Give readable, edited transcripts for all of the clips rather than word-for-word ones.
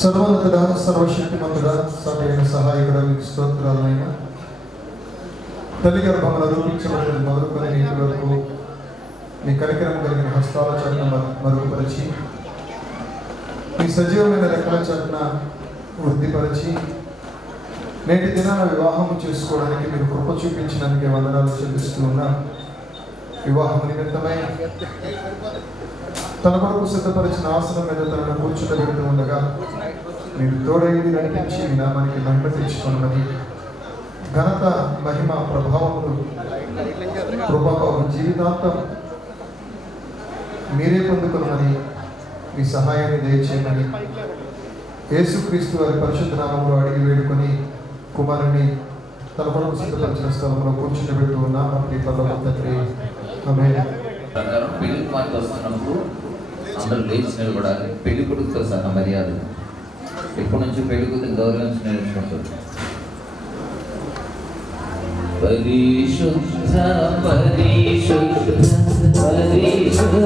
సర్వోన్నతుడా, సర్వశక్తిమంతుడా, సరైన సహాయకుడా, మీకు స్తోత్రాలైన తల్లి గర్భమున రూపించబడిన మొదలుకొని నేటి వరకు మీ కనికరం కలిగిన హస్తాల చాటున మరుగుపరిచి, మీ సజీవమైన రెక్కల చాటున వృద్ధిపరిచి, నేటి దినాన వివాహం చేసుకోవడానికి మీరు కృప చూపించినందుకే వందనాలు చెల్లిస్తూ ఉన్నా. వివాహం నిమిత్తమై తన కొరకు సిద్ధపరిచిన ఆసనం మీద తనను కూర్చుండబెడుతూ ఉండగా మీరు తోడైది నడిపించి మీ నామానికి మహిమ తెచ్చుకోనమని, ఘనత, మహిమ, ప్రభావములు, కృపాభావం జీవితాంతం మీరే పొందుకోమని, మీ సహాయాన్ని దయచేయమని యేసుక్రీస్తు వారి పరిశుద్ధ నామంలో అడిగి వేడుకొని కుమారుని తన కొరకు సిద్ధపరిచిన స్థలంలో కూర్చుండబెడుతూ ఉన్నా ఈ పర్లోక తండ్రి. ఆమేన్. పెళ్లి కుమార్తె వస్తున్నప్పుడు అందరూ లేచి నిలబడాలి. పెళ్లి కొడుకుతో సహా మర్యాద ఎప్పటి నుంచి పెళ్లి కూతురు గౌరవించి నేర్చుకుంటుంది. పరిశుద్ధ పరిశుద్ధ పరిశుద్ధ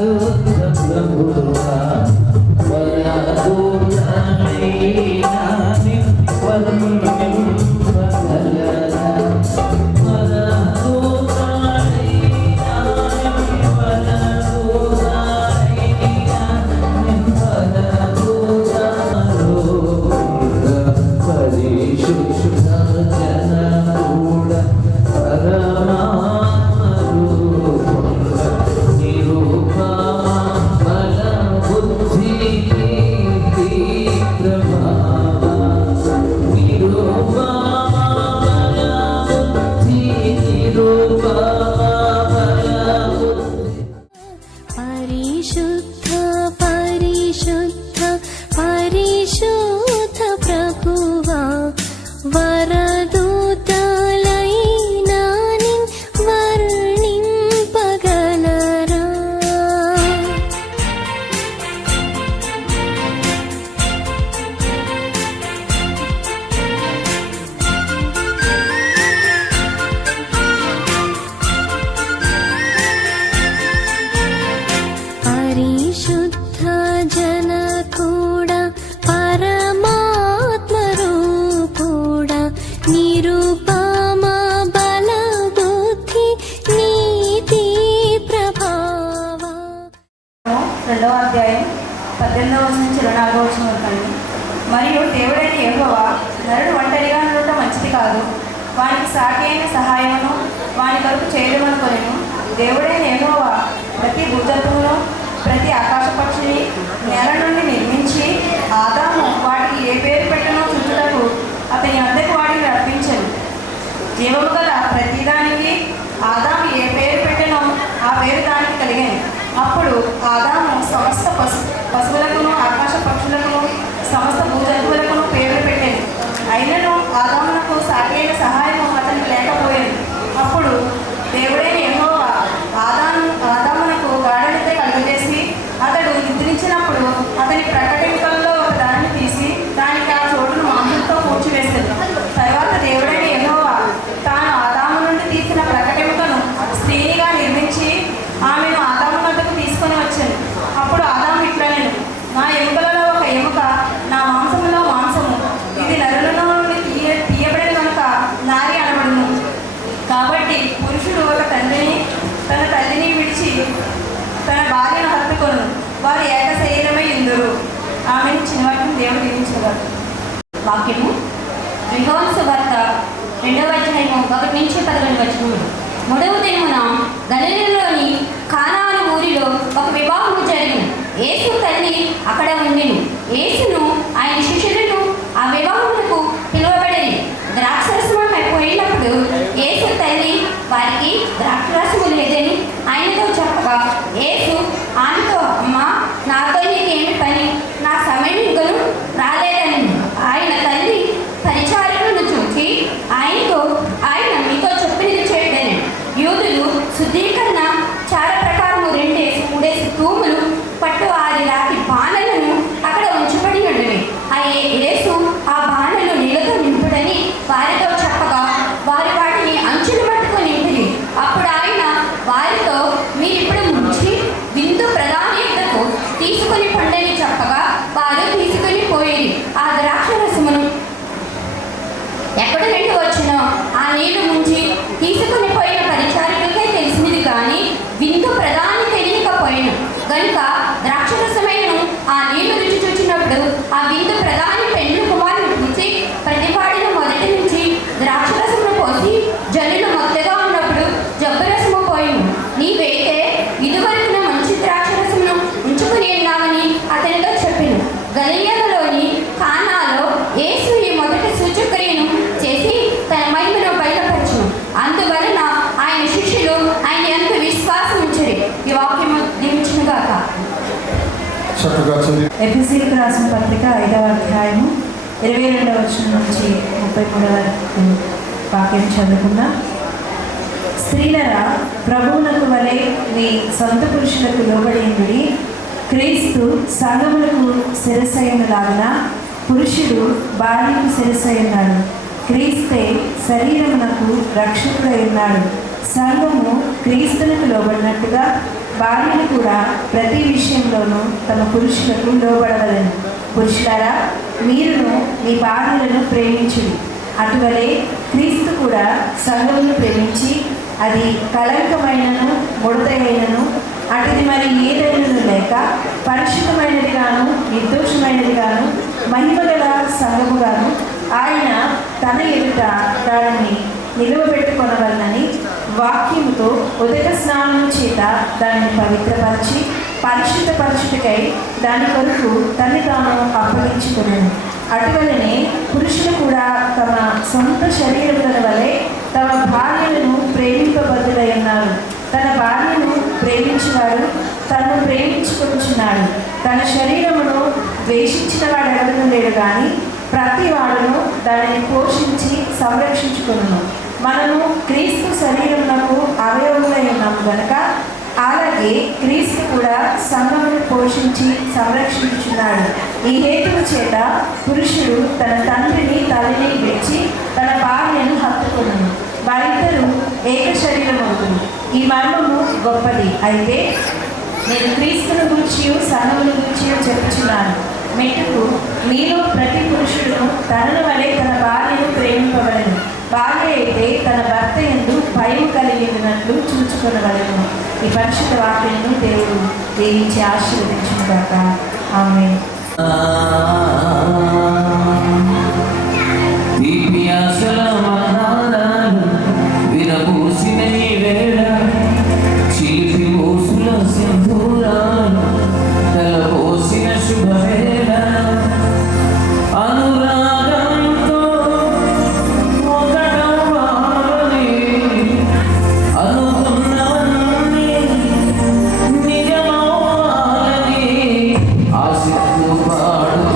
ప్రభువా మరియు దేవుడైన యెహోవా నరుడు ఒంటరిగా ఉండటం మంచిది కాదు, వానికి సాటి అయిన సహాయమును వాని కొరకు చేయమనుకొనెను. దేవుడైన యెహోవా ప్రతి భూజంతువును ప్రతి ఆకాశ పక్షిని నేల నుండి నిర్మించి ఆదాము వాటికి ఏ పేరు పెట్టనో చూచుటకు అతని వద్దకు వాటిని రప్పించెను. జీవము గల ప్రతిదానికి ఆదాము ఏ పేరు పెట్టనో ఆ పేరు దానికి కలిగాను. అప్పుడు ఆదాము సమస్త పశువులకును ఆకాశ పక్షులకును సమస్త భూజంతువులకును పేరు పెట్టాను. అయినను ఆదామునకు సాటి అయిన సహాయము అతనికి లేకపోయాను. అప్పుడు దేవుడైన యెహోవా ఆదామునకు గాఢ నిద్ర కలుగజేసి అతడు నిద్రించినప్పుడు అతని ప్రకటనలో ఒక దానిని తీసి దానికి ఆ చోటును మాంసంతో పూడ్చివేశాడు. తర్వాత దేవుడైన యెహోవా తాను ఆదాము నుండి తీసిన ప్రకటనను స్త్రీనిగా నిర్మించి ఆమెను ఆదాము వద్దకు తీసుకొని వచ్చాను. అప్పుడు ఆదాము ఇట్లా, నేను నా ఎముకలలో ఒక ఎముక, నా మాంసములో మాంసము, ఇది నరులలో నుండి తీయబడిన కనుక నారి అనబడును. కాబట్టి పురుషుడు ఒక తన తల్లిని విడిచి తన భార్యను హత్తుకొను, వారు ఏక శరీరమై ఉందురు. ఆమెను చిన్నవాటిని దేవుడు దీవించేవారు. వాక్యము యోహాను సువార్త 2వ అధ్యాయము 1 నుంచి 11 వచనములు. 3వ దినమున గలిలయలోని కానా అను ఊరిలో ఒక వివాహము జరిగింది. యేసు తల్లి అక్కడ ఉండెను. యేసును ఆయన శిష్యులను ఆ వివాహమునకు పిలువబడేది. ద్రాక్షరసము అయిపోయినప్పుడు యేసు తల్లి వారికి ద్రాక్షరసము లేదని ఆయనతో చెప్పగా యేసు ఆమెతో, అమ్మా, నాతో నీకేమి పని? నా సమయం ఇంకను రాలేదని. ఆయన తల్లి పరిచారకులను చూచి ఆయనతో, ఆయన మీతో చెప్పినది చేయడని. యూదులు శుద్ధీకరణ చార ప్రకారము 2 3 తూములు పట్టు 6 రాతి బాణలను నీళ్లు ముంచి తీసుకుని పోయిన పరిచారికలకే తెలిసినది కానీ విందు ప్రధాని తెలియకపోయాను గనుక ద్రాక్షరసమైనను ఆ నీళ్లు రుచి చూచినప్పుడు ఆ విందు ప్రధాని పెండ్లు కుమారుని చూసి ప్రతివాడిని మొదటి నుంచి ద్రాక్షరసమును పోసి జల్లులు మొత్తగా ఉన్నప్పుడు జబ్బరసము పోయిను. నీవైతే ఇదివరకున మంచి ద్రాక్షరసమును ఉంచుకుని ఉన్నామని అతనితో చెప్పాను. గలిలయలోని కానాలో యేసు ఈ మొదటి సూచక్రియను చేసి తన మహిమను బయలుపరచును. అందువలన ఆయన శిష్యులు ఆయన యందు విశ్వాసం ఉంచరు. ఈ వాక్యము దీవించునుగాక. ఎఫెసీయులకు రాసిన పత్రిక 5వ అధ్యాయము 22వ వచనం నుంచి 33వ వరకు వాక్యం చదువుకుందాం. స్త్రీలరా, ప్రభువునకు వలె మీ సొంత పురుషులకు లోబడి క్రీస్తు సంఘములకు శిరస్సైనలాగున పురుషుడు భార్యకు శిరస్సైనాడు. క్రీస్తే శరీరమునకు రక్షకుడై ఉన్నాడు. సంఘము క్రీస్తునకు లోబడినట్టుగా భార్యలు కూడా ప్రతి విషయంలోనూ తమ పురుషులకు లోబడవలను. పురుషులారా, మీరును మీ భార్యలను ప్రేమించుడి. అటువలే క్రీస్తు కూడా సంఘమును ప్రేమించి అది కళంకమైనను ముడతైనను అటుది మరి ఏదైనను లేక పరిశుద్ధమైనదిగాను నిర్దోషమైనదిగాను మహిమగల సంఘముగాను ఆయన తన ఎదుట దానిని నిలువబెట్టుకొనవలనని వాక్యముతో ఉదక స్నానం చేత దానిని పవిత్రపరిచి పరిశుద్ధపరచుటకై దాని కొరకు తన్ని తాను అప్పగించుకున్నాను. అటువలనే పురుషులు కూడా తమ సొంత శరీరముల వలె తమ భార్యలను ప్రేమింపబద్దులై ఉన్నారు. తన భార్యను ప్రేమించేవాడు తను ప్రేమించుకొనుచున్నాడు. తన శరీరమును ద్వేషించిన వాడెవడను లేడు కానీ ప్రతి వాడును దానిని పోషించి సంరక్షించుకొనును. మనము క్రీస్తు శరీరమునకు అవయవములై ఉన్నాము కనుక అలాగే క్రీస్తు కూడా సంఘమును పోషించి సంరక్షించుచున్నాడు. ఈ హేతువు చేత పురుషుడు తన తండ్రిని తల్లిని విడిచి తన భార్యను హత్తుకొనును. వారిద్దరూ ఏక శరీరం అవుతుంది. ఈ మర్మము గొప్పది. అయితే నేను క్రీస్తును గూర్చి సంఘమును గూర్చి చెప్పుచున్నాను. మెట్టుకు మీలో ప్రతి పురుషుడును తనను వలె తన భార్యను ప్రేమింపవలను. భార్య అయితే తన భర్త యందు భయం కలిగి ఉన్నట్లు చూచుకొనవలెను. ఈ పరిశుద్ధ వాక్యమును దేవుడు దీవించి ఆశీర్వదించుగాక. ఆమేన్. పాడు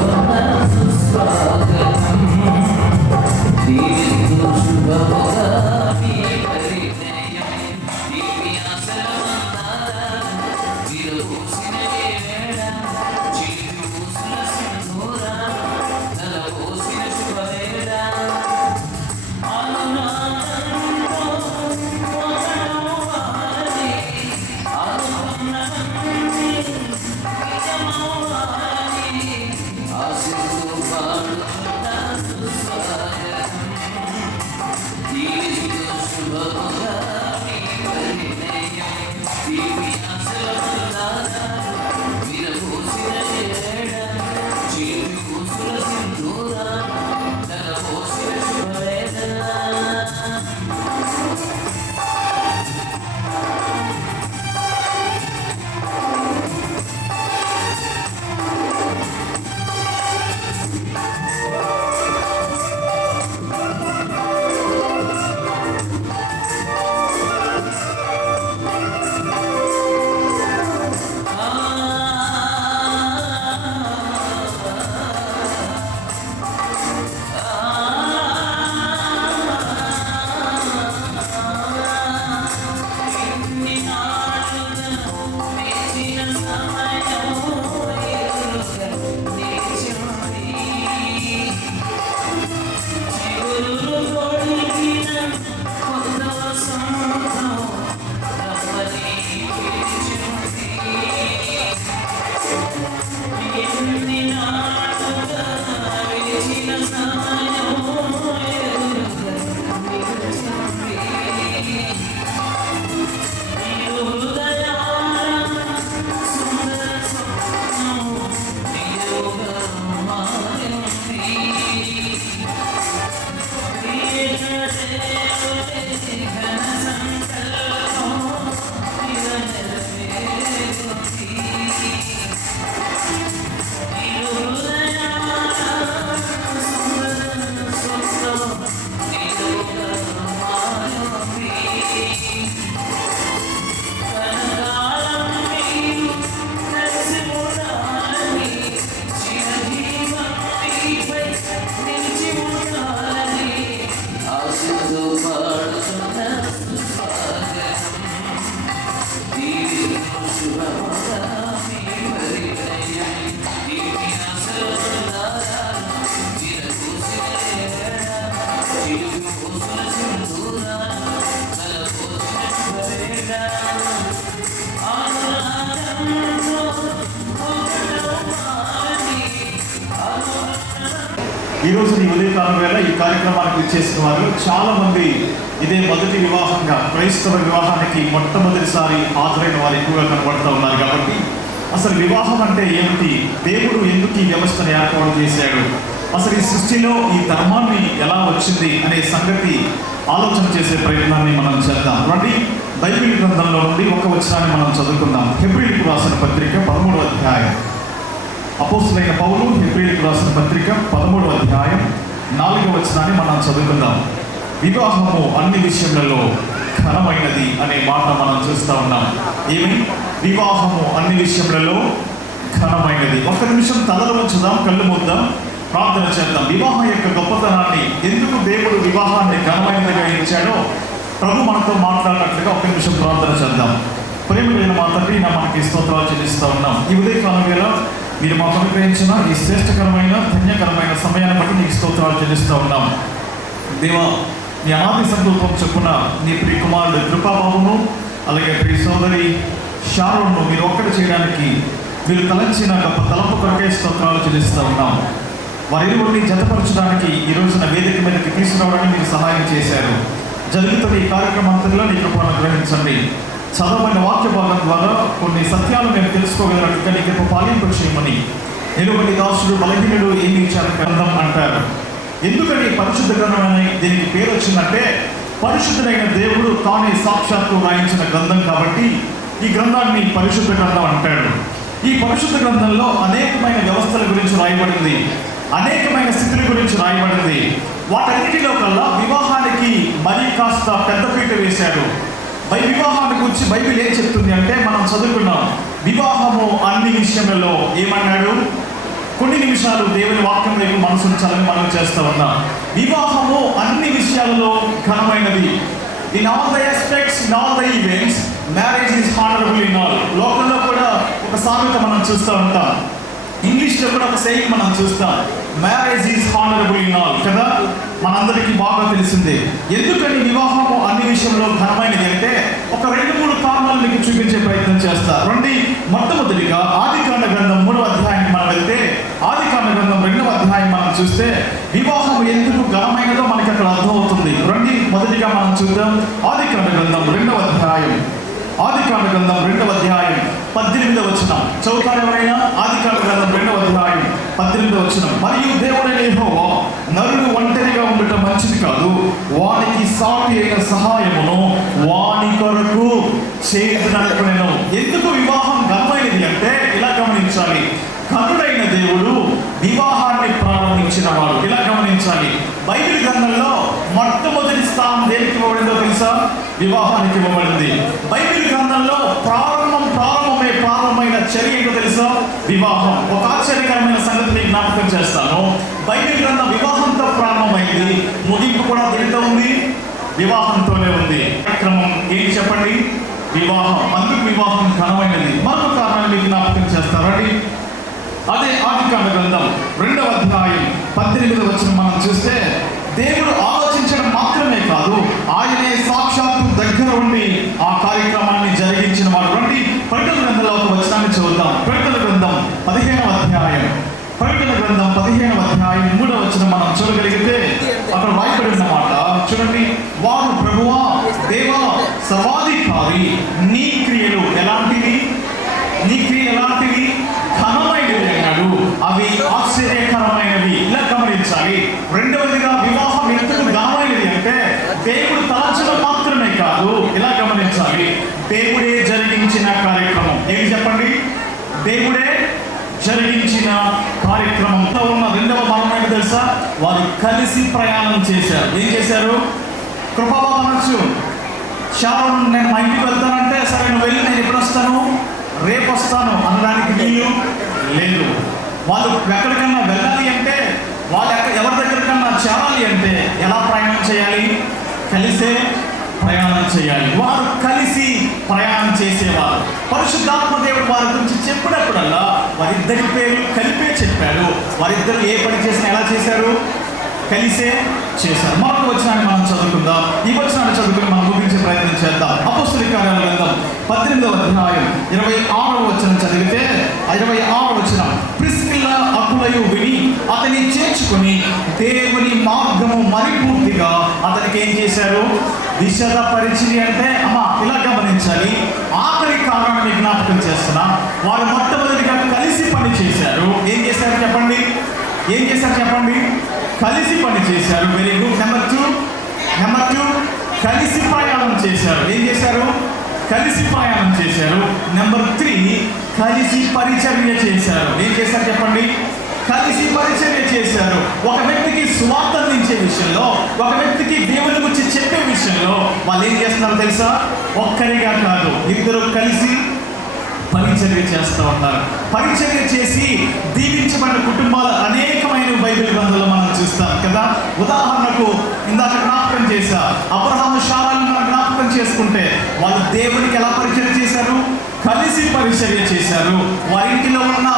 ఈరోజు ఈ ఉదయకాలం వేళ ఈ కార్యక్రమానికి ఇచ్చేసిన వారు చాలా మంది ఇదే మొదటి వివాహంగా క్రైస్తవ వివాహానికి మొట్టమొదటిసారి హాజరైన వారు ఎక్కువగా కనబడుతూ ఉన్నారు. కాబట్టి అసలు వివాహం అంటే ఏమిటి, దేవుడు ఎందుకు ఈ వ్యవస్థను ఏర్పాటు చేశాడు, అసలు ఈ సృష్టిలో ఈ ధర్మాన్ని ఎలా వచ్చింది అనే సంగతి ఆలోచన చేసే ప్రయత్నాన్ని మనం చేద్దాం. రండి, బైబిల్ గ్రంథంలో నుండి ఒక వచనాన్ని మనం చదువుకుందాం. హెబ్రీయులకు రాసిన పత్రిక 13వ అధ్యాయం. అపోస్తలుడైన పౌలు హెబ్రీయులకు రాసిన పత్రిక 13వ అధ్యాయం 4వ వచనాన్ని మనం చదువుకుందాం. వివాహము అన్ని విషయములలో ఘనమైనది అనే మాట మనం చూస్తూ ఉన్నాం. ఏమి? వివాహము అన్ని విషయములలో ఘనమైనది. ఒక్క నిమిషం తలలు ఉంచుదాం, కళ్ళు మూద్దాం, ప్రార్థన చేద్దాం. వివాహం యొక్క గొప్పతనాన్ని, ఎందుకు దేవుడు వివాహాన్ని ఘనమైనదిగా ఇచ్చాడో ప్రభు మనతో మాట్లాడినట్లుగా ఒక్క నిమిషం ప్రార్థన చేద్దాం. ప్రేమలైన మా తండ్రి, మనకి స్తోత్రాలు చెల్లిస్తూ ఉన్నాం. ఈ ఉదయకాలం వేళ మీరు మాకు అనుగ్రహించిన ఈ శ్రేష్టకరమైన ధన్యకరమైన సమయాన్ని బట్టి నీకు స్తోత్రాలు చెల్లిస్తూ ఉన్నాం. దేవా, నీ అనాది సంకల్పం చొప్పున నీ ప్రియ కుమారుడు కృపాబాబును అలాగే ప్రియ సోదరి షారోన్ను మీరు ఒక్కటి చేయడానికి మీరు తలంచిన గొప్ప తలంపు కొరకే స్తోత్రాలు చెల్లిస్తూ ఉన్నాం. వారిరువురిని జతపరచడానికి ఈ రోజున వేదిక మీదకి తీసుకురావడానికి మీరు సహాయం చేశారు. జరుగుతున్న ఈ కార్యక్రమంలో నీ కృపను అనుగ్రహించండి. చదవబడిన వాక్య భాగం ద్వారా కొన్ని సత్యాలు మేము తెలుసుకోగలిగినట్టుగా నీ కృప పాలింపు చేయమని. నిలువని దాసుడు బలహీనుడు ఏమి ఇచ్చారు గ్రంథం అంటారు. ఎందుకని పరిశుద్ధ గ్రంథం అని దీనికి పేరు వచ్చిందంటే, పరిశుద్ధుడైన దేవుడు తానే సాక్షాత్తు రాయించిన గ్రంథం కాబట్టి ఈ గ్రంథాన్ని పరిశుద్ధ గ్రంథం అంటాడు. ఈ పరిశుద్ధ గ్రంథంలో అనేకమైన వ్యవస్థల గురించి రాయబడింది, అనేకమైన స్థితుల గురించి రాయబడింది. వాటన్నిటిలో కల్లా వివాహానికి మరీ కాస్త పెద్దపీట వేశారు. వివాహాన్ని గురించి బైబిల్ ఏం చెప్తుంది అంటే, మనం చదువుకున్నాం, వివాహము అన్ని విషయములలో ఏమన్నాడు? కొన్ని నిమిషాలు దేవుని వాక్యం వైపు మనసు ఉంచాలని మనం చేస్తూ ఉన్నాం. వివాహము అన్ని విషయాలలో ఘనమైనది. In all the aspects, in all the events, marriage is honourable in all. లోకంలో కూడా ఒక సామెత మనం చూస్తూ ఉంటాం, ఇంగ్లీష్లో కూడా ఒక సేయింగ్ మనం చూస్తాం, marriage is honourable in all కదా, మనందరికీ బాగా తెలిసిందే. ఎందుకని వివాహము అన్ని విషయంలో ఘనమైనది అంటే ఒక 2-3 కారణాలు మీకు చూపించే ప్రయత్నం చేస్తారు. రండి, మొట్టమొదటిగా ఆదికాండ గ్రంథం 3వ అధ్యాయానికి మనం వెళ్తే, ఆదికాండ గ్రంథం 2వ అధ్యాయం మనం చూస్తే వివాహం ఎందుకు ఘనమైనదో మనకి అక్కడ అర్థమవుతుంది. రండి, మొదటిగా మనం చూద్దాం ఆదికాండ గ్రంథం 2వ అధ్యాయం. ఆదికాండ గ్రంథం 2వ అధ్యాయం 18వ వచనం చదువుతారు ఎవరైనా? ఆదికాండ గ్రంథం 2వ అధ్యాయం 18వ వచనం. మరియు దేవుడైన యెహోవా నరుడు ఒంటరిగా ఉండటం మంచిది కాదు, వానికి సాటి అయిన సహాయమును వాని కొరకు చేయుననుకొనెను. ఎందుకు వివాహం ఘనమైనది అంటే ఇలా గమనించాలి, కరుడైన దేవుడు వివాహాన్ని ప్రారంభించిన వాడు. ఇలా గమనించాలి, బైబిల్ గ్రంథంలో మొట్టమొదటి స్థానం దేనికి ఇవ్వబడిందో తెలుసా? వివాహానికి ఇవ్వబడింది. బైబిల్ గ్రంథంలో ప్రారంభమైన చర్య ఏంటో తెలుసా? వివాహం. ఒక ఆశ్చర్యకరమైన సంగతిని జ్ఞాపకం చేస్తాను. బైబిల్ గ్రంథం వివాహంతో ప్రారంభమైంది, ముగింపు కూడా దేనితో ఉంది? వివాహంతోనే ఉంది. కార్యక్రమం ఏంటి చెప్పండి? వివాహం. అందుకు వివాహం ఘనమైనది. మరొక కారణాన్ని మీకు జ్ఞాపకం చేస్తారండి. అదే ఆదికాండ గ్రంథం 2వ అధ్యాయం 18వ వచనం మనం చూస్తే, దేవుడు ఆలోచించడం మాత్రమే కాదు, ఆయనే సాక్షాత్తు దగ్గర ఉండి ఆ కార్యక్రమాన్ని జరిగించిన వాడు. రండి, ప్రకటన గ్రంథంలో ఒక వచనాన్ని చదువుతాం. ప్రకటన గ్రంథం 15వ అధ్యాయం. ప్రకటన గ్రంథం 15వ అధ్యాయం 3వ వచనం మనం చూడగలిగితే అక్కడ రాయబడి ఉన్నమాట చూడండి. వారు ప్రభువా దేవా సర్వాధికారి, నీ క్రియలు ఎలాంటివి? నీ క్రియలు ఎలాంటివి? ఘనమైనవి అన్నాడు. అవి ఆశ్చర్యకరమైనవి. ఇలా గమనించాలి. రెండవదిగా వివాహం ఎందుకు ఘనమైనది అంటే, దేవుడు తలచడం మాత్రమే కాదు. ఇలా గమనించాలి, దేవుడే జరిగించిన కార్యక్రమం. ఏంటి చెప్పండి? దేవుడే జరిగించిన కార్యక్రమంతో ఉన్న రెండవ భాగం ఏంటి తెలుసా? వారు కలిసి ప్రయాణం చేశారు. ఏం చేశారు? కృపాబాబు అనొచ్చు, షారోన్ నేను మా ఇంటికి వెళ్తానంటే, సరే నువ్వు వెళ్ళి నేను ఎప్పుడు వస్తాను? రేపు వస్తాను అనడానికి వీలు లేదు. వాళ్ళు ఎక్కడికన్నా వెళ్ళాలి అంటే, వాళ్ళు ఎవరి దగ్గరికన్నా చేరాలి అంటే ఎలా ప్రయాణం చేయాలి? కలిసే ప్రయాణం చేయాలి. వారు కలిసి ప్రయాణం చేసేవారు. పరిశుద్ధాత్మ దేవుడు వారి గురించి చెప్పినప్పుడల్లా వారిద్దరి పేరు కలిపే చెప్పాడు. వారిద్దరు ఏ పని చేసినా ఎలా చేశారు? కలిసే చేశారు. మరొక వచనాన్ని మనం చదువుకుందాం. ఈ వచనాన్ని చదువుకుని మనం ముగించే ప్రయత్నం చేద్దాం. అపోస్తలుల కార్యాల గ్రంథం 18వ అధ్యాయం 26వ వచనం చదివితే, 26వ వచనం, ప్రిస్కిల్లా అకులయు విని అతని చేర్చుకుని దేవుని మార్గము పరిపూర్తిగా అతనికి ఏం చేశారు? దిశపరిచింది. అంటే అమ్మ ఇలా గమనించాలి. ఆఖరి కారణాన్ని జ్ఞాపకం చేస్తున్నా. వారు మొట్టమొదటిగా కలిసి పని చేశారు. ఏం చేశారు చెప్పండి? ఏం చేశారు చెప్పండి? కలిసి పని చేశారు. Very good. నెంబర్ టూ కలిసి ప్రయాణం చేశారు. ఏం చేశారు? కలిసి ప్రయాణం చేశారు. నెంబర్ 3 కలిసి పరిచర్య చేశారు. ఏం చేశారు చెప్పండి? కలిసి పరిచర్య చేశారు. ఒక వ్యక్తికి సువార్త అందించే విషయంలో, ఒక వ్యక్తికి దేవుని గురించి చెప్పే విషయంలో వాళ్ళు ఏం చేస్తున్నారు తెలుసా? ఒక్కరిగా కాదు, ఇద్దరు కలిసి పరిచర్య చేస్తూ ఉంటారు. పరిచర్య చేసి దీవించబడిన కుటుంబాలు అనేకమైన బైబిల్ గ్రంథాలు మనం చూస్తాం కదా. ఉదాహరణకు ఇందాక జ్ఞాపకం చేశా, అబ్రహాము శారాలను మనం జ్ఞాపకం చేసుకుంటే వాళ్ళు దేవునికి ఎలా పరిచర్య చేశారు? కలిసి పరిచర్య చేశారు. వారింటిలో ఉన్న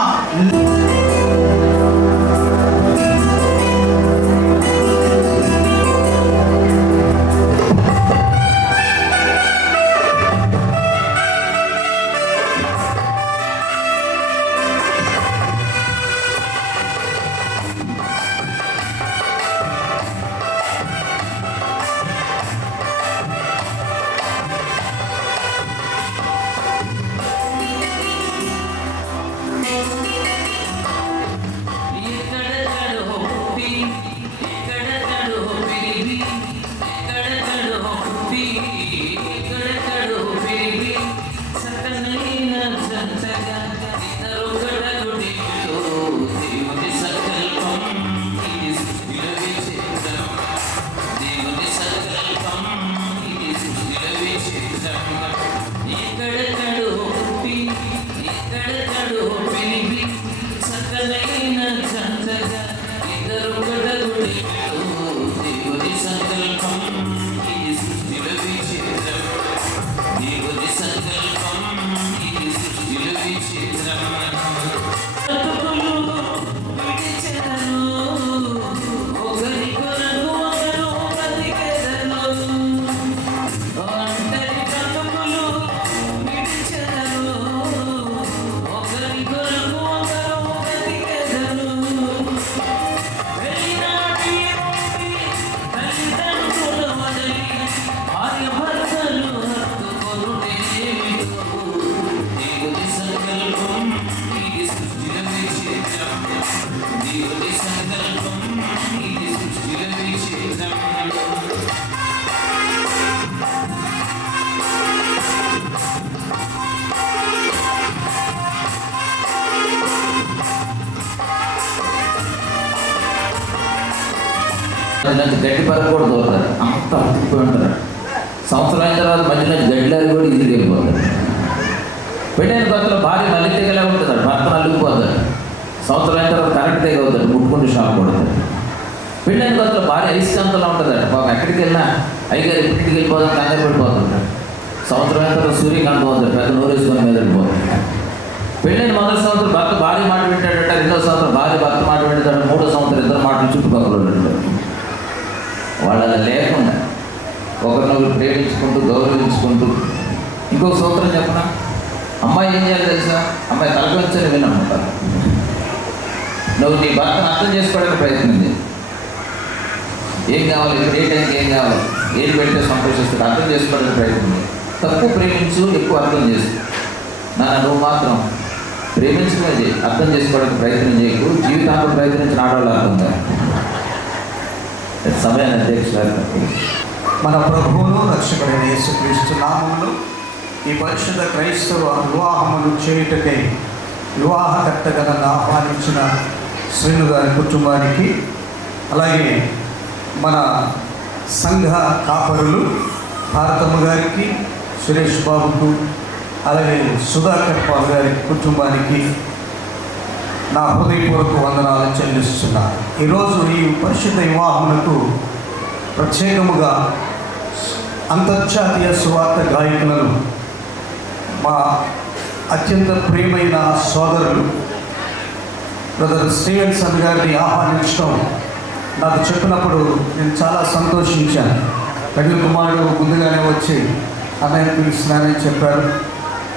గడ్డి పరకు కూడా దొరుకుతారు. అంత అతుక్కుపోయి ఉంటారు. సంవత్సరం అయిన తర్వాత మధ్యలో గడ్డిలారి కూడా ఈజీగా వెళ్ళిపోతారు. పెళ్ళైన కొత్తలో భార్య మళ్ళీ తెగలా ఉంటుంటాడు, భర్త నలిగిపోతాడు. సంవత్సరం అయిన తర్వాత కరెంట్ తెగ అవుతాడు, ముట్టుకుంటూ షాక్ కొడతాడు. పెళ్ళైన కొత్తలో భార్య ఐస్కాంతంలో ఉంటుందట. పాపం ఎక్కడికి వెళ్ళినా అయ్యగారు ఇంటికి వెళ్ళిపోదాం కంగారు పడిపోతుంటాడు. సంవత్సరం అయిన తర్వాత సూర్యకాంతం అవుతాడు, పెద్ద నూరేసుకొని మీద వెళ్ళిపోతాడు. పెళ్ళైన మొదటి సంవత్సరం భర్త భార్య మాట వింటాడట, రెండో సంవత్సరం భార్య భర్త మాట వింటాడు, మూడో సంవత్సరం ఇద్దరు మాటలు చుట్టుపక్కల ఉంటాడు. వాళ్ళు అలా లేకుండా ఒకరినొకరు ప్రేమించుకుంటూ గౌరవించుకుంటూ. ఇంకొక సూత్రం చెప్పనా? అమ్మాయి ఏం చేయాలి తెలుసా? అమ్మాయి తలకొంచని వినమ్ముతారు. నువ్వు నీ భర్తను అర్థం చేసుకోవడానికి ప్రయత్నం చేయి. ఏం కావాలి, ఇప్పుడు ఏ టైంకి ఏం కావాలి, ఏం పెడితే సంతోషిస్తుంది అర్థం చేసుకోవడానికి ప్రయత్నం చేయి. తక్కువ ప్రేమించు, ఎక్కువ అర్థం చేసు. నువ్వు మాత్రం ప్రేమించుకునే చేయి, అర్థం చేసుకోవడానికి ప్రయత్నం చేయకు. జీవితాంతం ప్రయత్నించిన ఆడవాళ్ళు అర్థం కాదు. సమయాన్ని అధ్యక్షులు మన ప్రభువును రక్షకుడైన యేసుక్రీస్తు నామములో ఈ పరిశుద్ధ క్రైస్తవ వివాహములు చేయుటకై వివాహకర్తగా నన్ను ఆహ్వానించిన శ్రీను గారి కుటుంబానికి, అలాగే మన సంఘ కాపరులు భారతమ్మ గారికి, సురేష్ బాబుకు, అలాగే సుధాకర్ బాబు గారి కుటుంబానికి నా హృదయపూర్వక వందనాలను చెల్లిస్తున్నాను. ఈరోజు ఈ పరిశుద్ధ వివాహములకు ప్రత్యేకముగా అంతర్జాతీయ సువార్త గాయకులను మా అత్యంత ప్రియమైన సోదరులు బ్రదర్ స్టీవెన్సన్ గారిని ఆహ్వానించడం నాకు చెప్పినప్పుడు నేను చాలా సంతోషించాను. పెళ్లి కుమారుడు ముందుగానే వచ్చి అన్నయ్య పిలుస్తున్నానని చెప్పారు.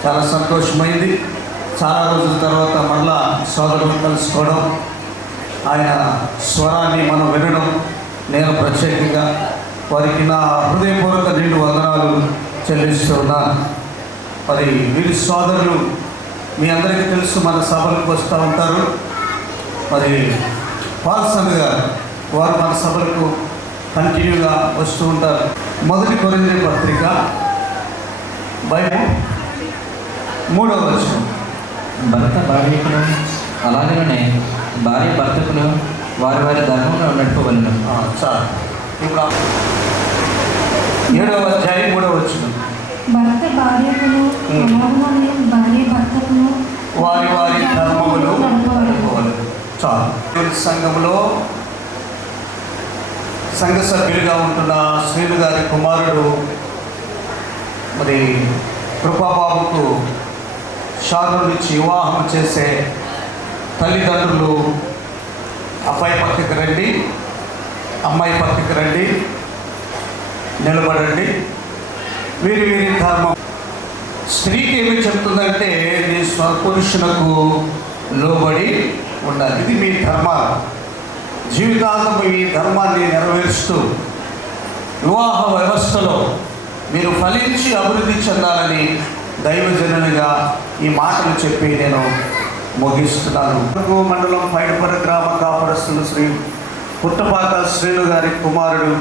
చాలా సంతోషమైంది. చాలా రోజుల తర్వాత మరలా సోదరులు కలుసుకోవడం ఆయన స్వరాన్ని మనం వినడం, నేను ప్రత్యేకంగా వారికి నా హృదయపూర్వక నిండు వందనాలు చెల్లిస్తున్నాను. మరి వీరి సోదరులు మీ అందరికీ తెలుసు, మన సభలకు వస్తూ ఉంటారు. మరి పాల్సన్ గారు వారు మన సభలకు కంటిన్యూగా వస్తూ ఉంటారు. 1 కొరింథీ పత్రిక బైబిల్ 3వ వచనం. భర్త భార్యకును అలాగనే భార్య భర్తకును వారి వారి ధర్మంలో నడుపువలను. చాలు. ఇప్పుడు 7వ అధ్యాయం 3వ వచనం. భర్త భార్యకును అలాగనే భార్య భర్తకును వారి వారి ధర్మములు నడుపుకోవాలి. చాలు. సంఘంలో సంఘ సభ్యులుగా ఉంటున్న శ్రీను గారి కుమారుడు మరి కృపాబాబుకు షారోన్ ఇచ్చి వివాహం చేసే తల్లిదండ్రులు అబ్బాయి పక్కకి రండి, అమ్మాయి పక్కకి రండి, నిలబడండి. వీరి వీరి ధర్మం. స్త్రీకి ఏమి చెప్తుందంటే నీ స్వపురుషులకు లోబడి ఉండాలి. ఇది మీ ధర్మాలు. జీవితాంతం ఈ ధర్మాన్ని నెరవేరుస్తూ వివాహ వ్యవస్థలో మీరు ఫలించి అభివృద్ధి చెందాలని దైవజనునిగా ఈ మాటలు చెప్పి నేను ముగిస్తున్నాను. మండలం పైడిపర గ్రామ కాపురస్తులు శ్రీ పుట్టపాక శ్రీను గారి కుమారుడు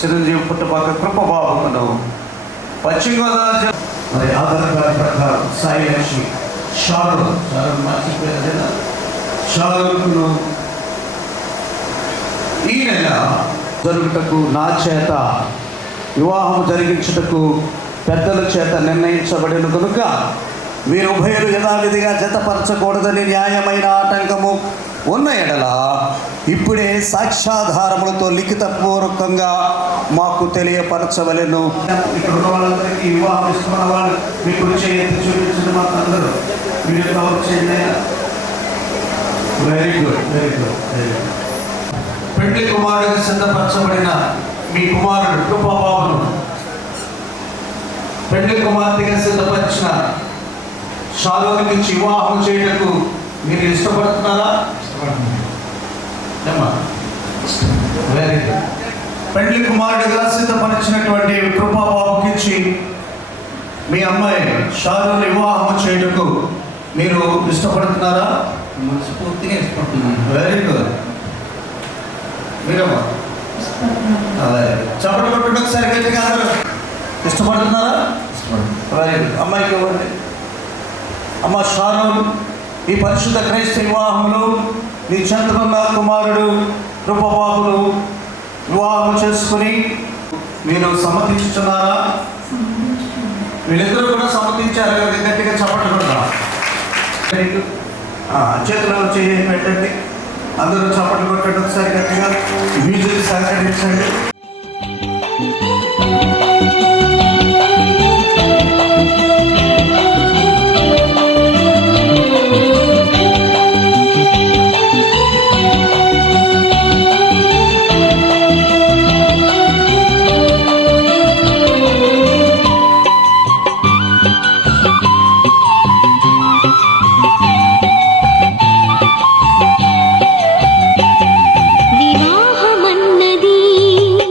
చిరంజీవి పుట్టపాక కృపబాబును పశ్చిమ గోదావరి జిల్లా మరి ఆధార్ కార్డు ప్రకారం సాయి లక్ష్మి షారును ఈ నెల జరుగుటకు నా చేత వివాహం జరిగించుటకు పెద్దల చేత నిర్ణయించబడిన కనుక మీరు ఉభయులు యథావిధిగా జతపరచకూడదని న్యాయమైన ఆటంకము ఉన్న ఎడల ఇప్పుడే సాక్ష్యాధారములతో లిఖితపూర్వకంగా మాకు తెలియపరచవలెను. ఇక్కడ ఉన్న వాళ్ళందరికీ వివాహం ఇస్తున్న వాళ్ళు మీకు చూపించిన మాకు అందరూ మీరు కవర్ చేయండి. Very good, very good, very good. పెండ్లి కుమారుడికి సిద్ధపరచబడిన మీ కుమారుడు కృపాబాబును పెండ్లి కుమార్తెగా సిద్ధపరిచిన షారోన్కి ఇచ్చి వివాహం చేయటకు మీరు ఇష్టపడుతున్నారా? Very good. పెండ్లి కుమారుడిగా సిద్ధపరిచినటువంటి కృపాబాబుకి ఇచ్చి మీ అమ్మాయి షారోన్ వివాహం చేయటకు మీరు ఇష్టపడుతున్నారా? మనస్ఫూర్తిగా ఇష్టపడుతున్నాను. Very good. మీరమ్మా చప్పట్లు కొట్టండి ఒకసారి గట్టిగా. అందరూ ఇష్టపడుతున్నారా? Very good. అమ్మాయికి ఇవ్వండి. అమ్మ షారోన్, ఈ పరిశుద్ధ క్రైస్తవ వివాహంలో నీ చంద్రున్న కుమారుడు కృపబాబును వివాహం చేసుకుని మీరు సమ్మతించుతున్నారా? వీళ్ళిద్దరూ కూడా సమ్మతించారు. గట్టిగా చప్పట్లు కొడతారా? చేతిలో చేయి పెట్టండి. అందరూ చప్పట్లు కొట్టండి ఒకసారి గట్టిగా. మ్యూజిక్ సహకరించండి.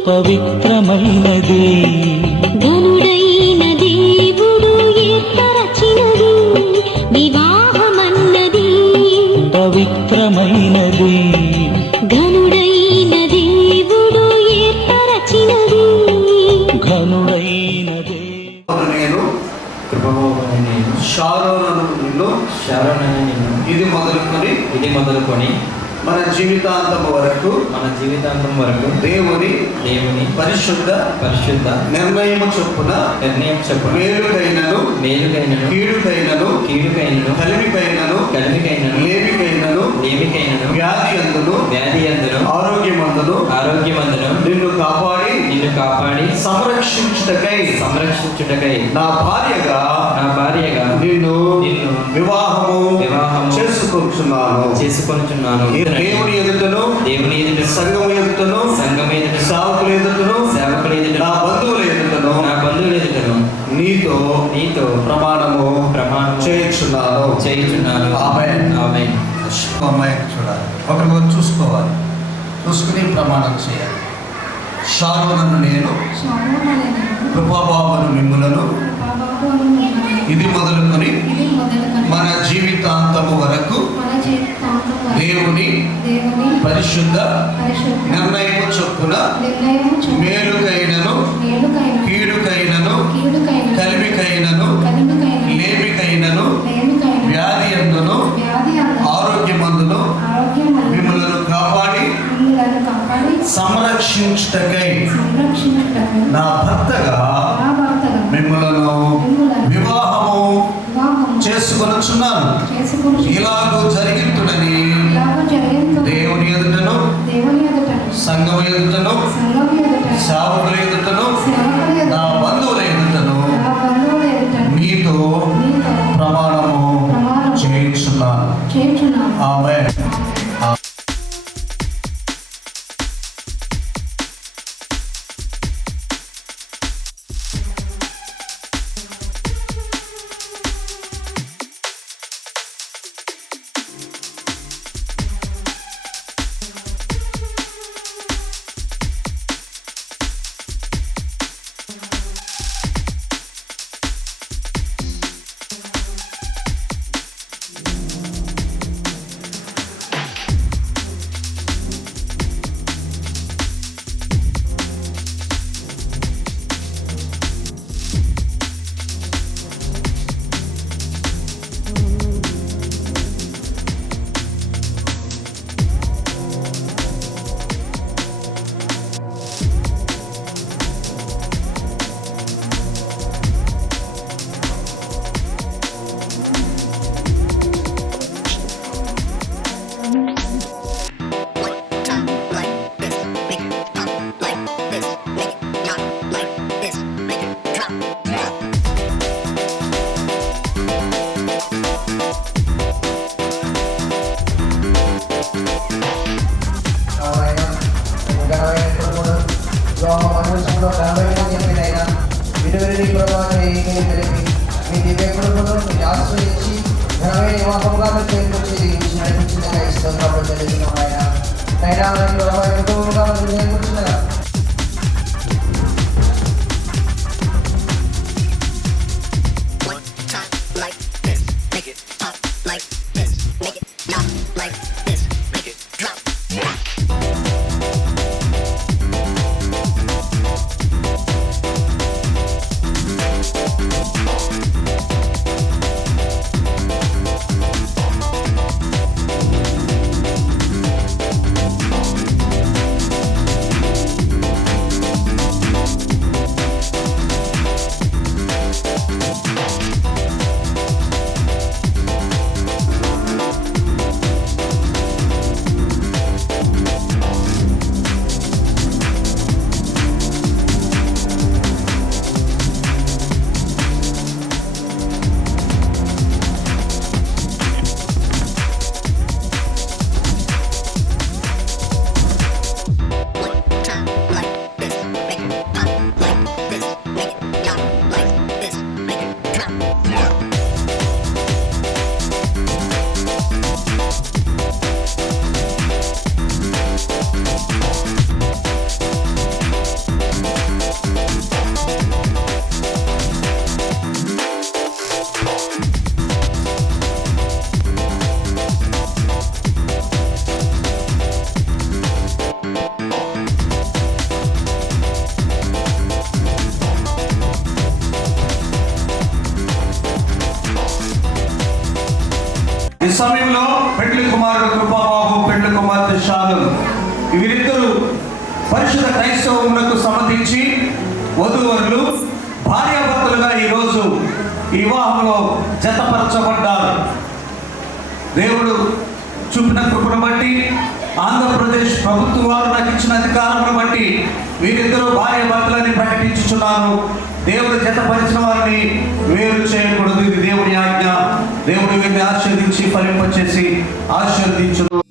పవిత్రమైనది ఘనుడైన దేవుడు ఏర్పరచినది వివాహమన్నది. పవిత్రమైనది ఘనుడైన దేవుడు ఏర్పరచినది. ఘనుడైనది. నేను కృపబాబుని నేను షారోను నిన్ను షారోనని నేను ఇది మొదలుకొని మన జీవితాంతము వరకు దేవుని పరిశుద్ధ నిర్ణయం చొప్పున మేలుకైనను కీడుకైనను కలిమికైనను లేమికైనను వ్యాధి అందును ఆరోగ్యమందును నిన్ను కాపాడి సంరక్షించుటకై నా భార్యగా నిన్ను వివాహము చేసుకొనుచున్నాను. దేవుని ఎదుటను సంఘము ఎదుటను సేవకుల ఎదుటను నా బంధువుల ఎదుటను నీతో ప్రమాణము చేయుచున్నాను. ఆమేన్. ఆమేన్. అమ్మాయికి చూడాలి, ఒకరికొకరు చూసుకోవాలి, చూసుకుని ప్రమాణం చేయాలి. షారోనను నేను కృపాబాబును మిమ్ములను ఇది మొదలుకొని మన జీవితాంతము వరకు దేవుని పరిశుద్ధ నిర్ణయము చొప్పున మేలుకైనను కీడుకైనను కలిమికైనను లేమికైనను వ్యాధి అందును ఆరోగ్యమందును మిమ్మలను కాపాడి సంరక్షించుటకై నా భర్తగా మిమ్మలను వివాహము చేసుకొనుచున్నాను. ఇలాగూ జరిగింతునని దేవుని ఎదుటను సంఘం ఎదుటను సేవకుల ఎదుటను నా బంధువుల ఎదుటను మీతో ప్రమాణము చేయించున్నాను. ఆమేన్. ఈ సమయంలో పెండ్లి కుమారుడు కృపాబాబు, పెండ్లి కుమార్తె షారోను, వీరిద్దరూ పరిశుద్ధ క్రైస్తవములకు సంబంధించి వధూవరులు భార్యాభర్తలుగా ఈరోజు ఈ వివాహంలో జతపరచబడ్డారు. దేవుడు చూపిన కృపను బట్టి, ఆంధ్రప్రదేశ్ ప్రభుత్వం వారు నాకు ఇచ్చిన అధికారమును బట్టి వీరిద్దరూ భార్యాభర్తలని ప్రకటించుచున్నాను. దేవుడు జతపరిచిన వారిని వేరు చేయకూడదు, ఇది దేవుని ఆజ్ఞ. దేవుడు వీరిని ఆశీర్వదించి ఫలింపచేసి ఆశీర్వదించును.